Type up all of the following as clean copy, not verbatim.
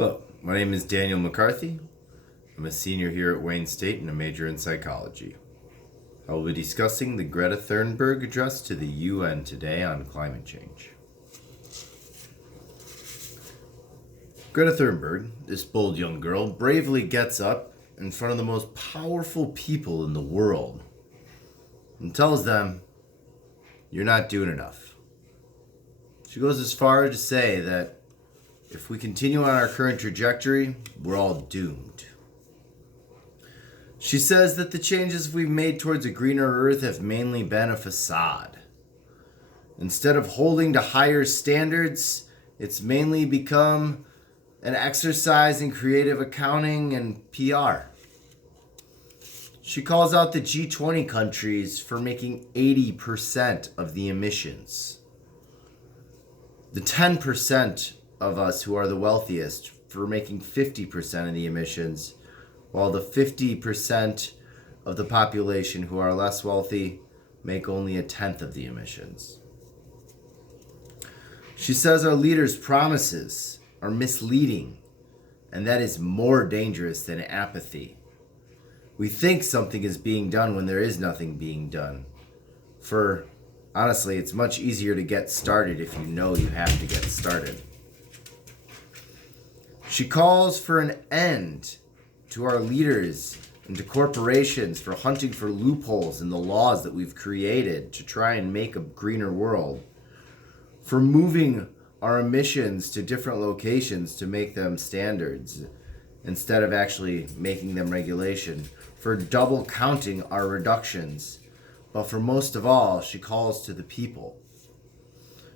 Hello, my name is Daniel McCarthy. I'm a senior here at Wayne State and a major in psychology. I will be discussing the Greta Thunberg address to the UN today on climate change. Greta Thunberg, this bold young girl, bravely gets up in front of the most powerful people in the world and tells them, "You're not doing enough." She goes as far as to say that if we continue on our current trajectory, we're all doomed. She says that the changes we've made towards a greener Earth have mainly been a facade. Instead of holding to higher standards, it's mainly become an exercise in creative accounting and PR. She calls out the G20 countries for making 80% of the emissions. The 10% of us who are the wealthiest for making 50% of the emissions, while the 50% of the population who are less wealthy make only a tenth of the emissions. She says our leaders' promises are misleading, and that is more dangerous than apathy. We think something is being done when there is nothing being done. For honestly, it's much easier to get started if you know you have to get started. She calls for an end to our leaders and to corporations for hunting for loopholes in the laws that we've created to try and make a greener world, for moving our emissions to different locations to make them standards instead of actually making them regulation, for double counting our reductions. But for most of all, she calls to the people.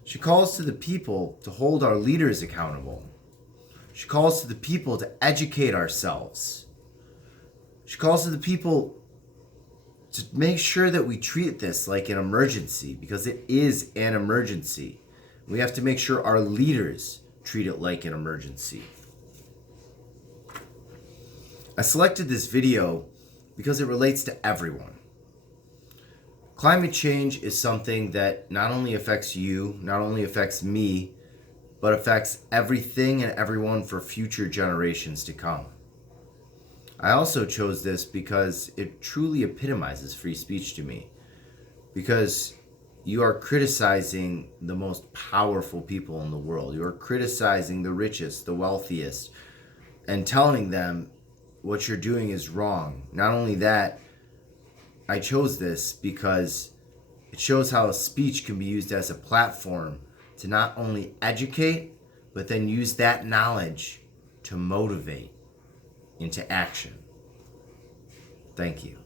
She calls to the people to hold our leaders accountable. She calls to the people to educate ourselves. She calls to the people to make sure that we treat this like an emergency, because it is an emergency. We have to make sure our leaders treat it like an emergency. I selected this video because it relates to everyone. Climate change is something that not only affects you, not only affects me, but affects everything and everyone for future generations to come. I also chose this because it truly epitomizes free speech to me, because you are criticizing the most powerful people in the world. You are criticizing the richest, the wealthiest, and telling them what you're doing is wrong. Not only that, I chose this because it shows how a speech can be used as a platform to not only educate, but then use that knowledge to motivate into action. Thank you.